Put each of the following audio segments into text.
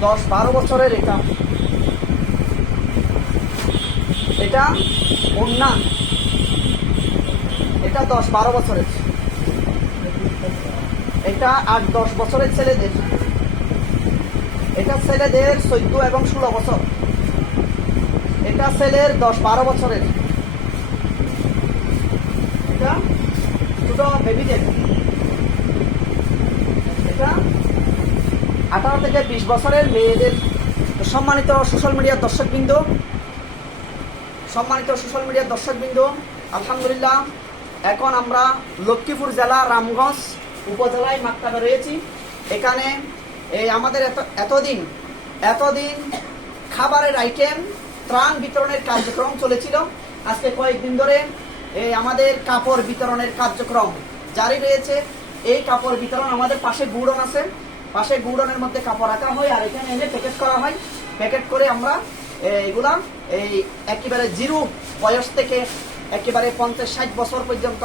দশ বারো বছরের এটা। এটা বন্যা এটা দশ বারো বছরের। এটা আট দশ বছরের ছেলেদের। এটা ছেলেদের চোদ্দ এবং ষোলো বছর। এটা ছেলের দশ বারো বছরের। এটা দুটো বেবিদের এটা আঠারো থেকে বিশ বছরের মেয়েদের সম্মানিত সোশ্যাল মিডিয়ার দর্শকবৃন্দ, সম্মানিত সোশ্যাল মিডিয়ার দর্শকবৃন্দ, আলহামদুলিল্লাহ, এখন আমরা লক্ষ্মীপুর জেলা রামগঞ্জ উপজেলায় মাত্রাবে রয়েছি। এখানে এই আমাদের এত এতদিন এতদিন খাবারের আইটেম, ত্রাণ বিতরণের কার্যক্রম চলেছিল। আজকে কয়েকদিন ধরে এই আমাদের কাপড় বিতরণের কার্যক্রম জারি রয়েছে। এই কাপড় বিতরণ আমাদের পাশে গুড়ন আছে। পাশে গুড়নের মধ্যে কাপড় রাখা হয় আর এখানে এনে প্যাকেট করা হয়। প্যাকেট করে আমরা এইগুলা এই একেবারে জিরো বয়স থেকে একেবারে পঞ্চাশ ষাট বছর পর্যন্ত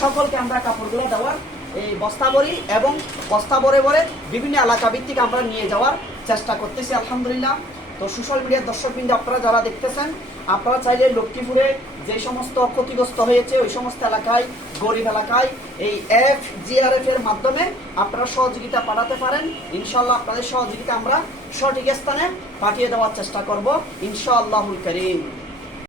সকলকে আমরা কাপড়গুলো দেওয়ার এই বস্তা ভরি এবং বস্তা ভরে ভরে বিভিন্ন এলাকা ভিত্তিক আমরা নিয়ে যাওয়ার চেষ্টা করতেছি, আলহামদুলিল্লাহ। তো সোশ্যাল মিডিয়ার দর্শকবৃন্দ, আপনারা যারা দেখতেছেন, আপনারা চাইলে লক্ষ্মীপুরে যে সমস্ত ক্ষতিগ্রস্ত হয়েছে, ওই সমস্ত এলাকায়, গরিব এলাকায়, এই এফ জিআরএফ এর মাধ্যমে আপনারা সহযোগিতা পাঠাতে পারেন। ইনশাল্লাহ আপনাদের সহযোগিতা আমরা সঠিক স্থানে পাঠিয়ে দেওয়ার চেষ্টা করব। ইনশাআল্লাহুল করিম।